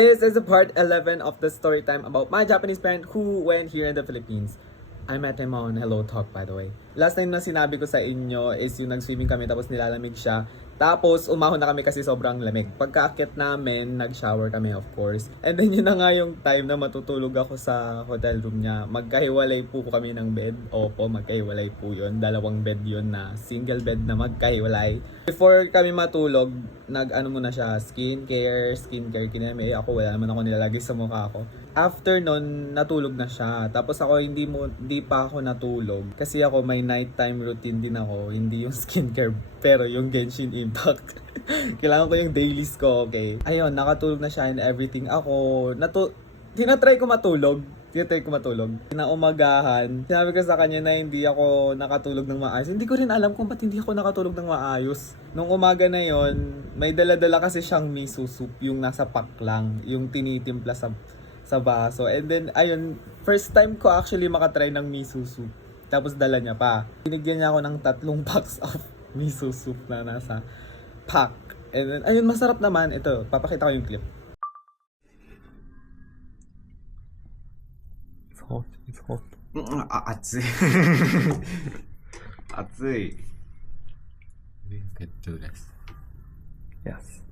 This is part 11 of the story time about my Japanese friend who went here in the Philippines. I met him on Hello Talk, by the way. Last time na sinabi ko sa inyo is yung nag-swimming kami tapos nilalamig siya. Tapos umahon na kami kasi sobrang lamig. Pagkaakyat namin, nag-shower kami of course. And then yun na nga yung time na matutulog ako sa hotel room niya. Magkahiwalay po kami ng bed. Opo, magkahiwalay po yun. Dalawang bed yun na single bed na magkahiwalay. Before kami matulog, nag-ano muna siya, skincare kineme. Ako wala naman ako nilalagay sa mukha ko. After nun, natulog na siya. Tapos ako hindi pa ako natulog. Kasi ako may nighttime routine din ako. Hindi yung skincare, pero yung Genshin Impact. Kailangan ko yung dailies ko, okay? Ayun, nakatulog na siya and everything. Ako, tinatry ko matulog. Kinaumagahan, sinabi ko sa kanya na hindi ako nakatulog ng maayos. Hindi ko rin alam kung ba't hindi ako nakatulog ng maayos. Nung umaga na yon, may dala-dala kasi siyang miso soup, yung nasa pack lang, yung tinitimpla sa baso. And then, ayun, first time ko actually makatry ng miso soup. Tapos dala niya pa. Binigyan niya ako ng 3 packs of miso soup na nasa pack. And then, ayun, masarap naman. Ito, papakita ko yung clip. It's hot. 熱い熱い We can do this. Yes.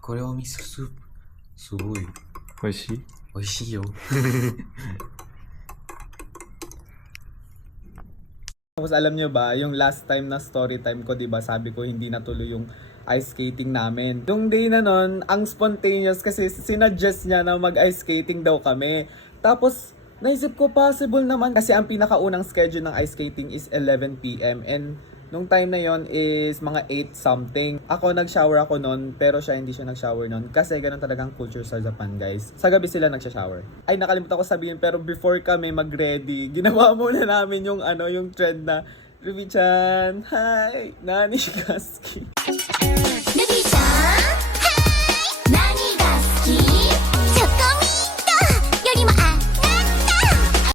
これお味噌スープすごい美味しい？美味しいよ Tapos alam nyo ba, yung last time na story time ko, diba, sabi ko hindi natuloy yung ice skating namin. Yung day na nun, ang spontaneous kasi sinuggest niya na mag-ice skating daw kami. Tapos, naisip ko possible naman kasi ang pinakaunang schedule ng ice skating is 11 PM and nung time na yon is mga 8 something. Ako nag-shower ako nun, pero hindi siya nag-shower nun kasi ganun talagang culture sa Japan, guys. Sa gabi sila nag-shower. Ay, nakalimutan ko sabihin, pero before kami mag-ready, ginawa muna namin yung yung trend na Ruby-chan, hi, nani gaski.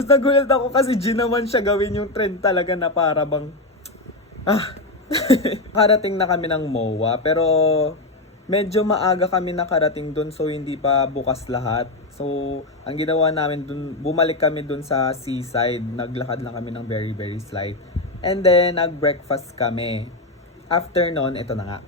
Nagulat ako kasi naman siya gawin yung trend talaga na para bang karating na kami ng MOA, pero medyo maaga kami nakarating dun, so hindi pa bukas lahat. So ang ginawa namin dun, bumalik kami dun sa seaside, naglakad lang kami ng very very slight, and then nag breakfast kami. After nun, ito na nga.